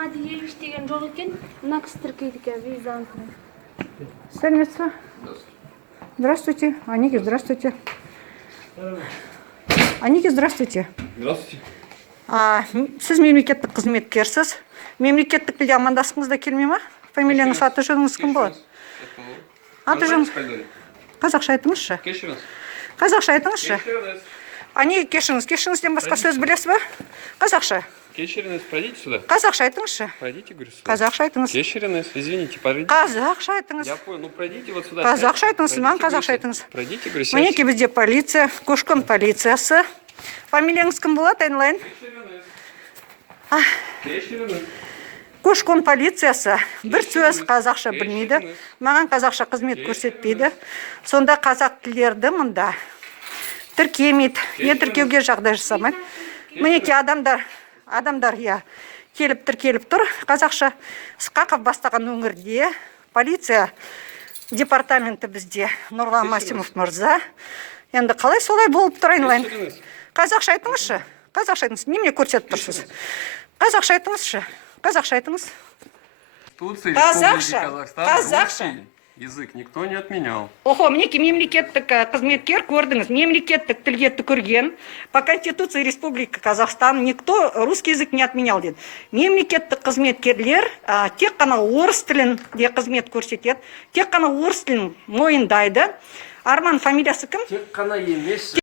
Мадиевич деген жоқ екен, мына кісі тіркейді екен визаны. Сәлеметсіз бе? Здравствуйте. Аники, здравствуйте. Аники, здравствуйте. Здравствуйте. Сіз мемлекеттік қызметкерсіз. Мемлекеттік тілде амандасқыңыз да келмей ма? Фамилияңыз, аты жөніңіз кім болады? Аты жөніңіз? Қазақша айтыңызшы. Кешіріңіз. Қазақша айтыңызшы. Кешіріңіз. Ане, кешіріңізден басқа сөз білесіз бе? Қазақша. Кешіріңіз, пройдите сюда. Қазақша айтыңызшы. Пройдите, говорю, сюда. Қазақша айтыңыз. Кешіріңіз, извините, пройдите. Қазақша айтыңыз. Я понял, ну пройдите вот сюда. Қазақша айтыңыз, маған қазақша айтыңыз. Пройдите, говорю, Мінеке бізде полиция, көшкін полициясы. Фамилияңыз кім болады, айналайын? Кешіріңіз. Көшкін полициясы. Бір сөз қазақша білмейді. Маған қазақша қызмет көрсетпейді. Сонда қазақ тілдерді мұнда тіркемейді. Не тіркеуге жағдай жасамайды. Мінеке адамдар, я келіп тіркеліп тұр. Қазақша Сқақов бастаған өңірде полиция департаменті бізде Нұрлан Масимов мырза. Енді қалай солай болып тұр, айналайын? Қазақша айтыңызшы. Қазақша айтыңыз. Немене көрсетіп тұрсыз? Қазақша айтыңызшы. Қазақша айтыңыз. Қазақша. Язык никто не отменял. Охо, мінеке мемлекеттік қызметкер көрдіңіз. Мемлекеттік тілге түкірген. По Конституции Республики Казахстан никто русский язык не отменял деді. Мемлекеттік қызметкерлер тек қана орыс тілінде қызмет көрсетеді. Тек қана орыс тілін мойындайды. Арман фамилиясы кім? Тек қана емес.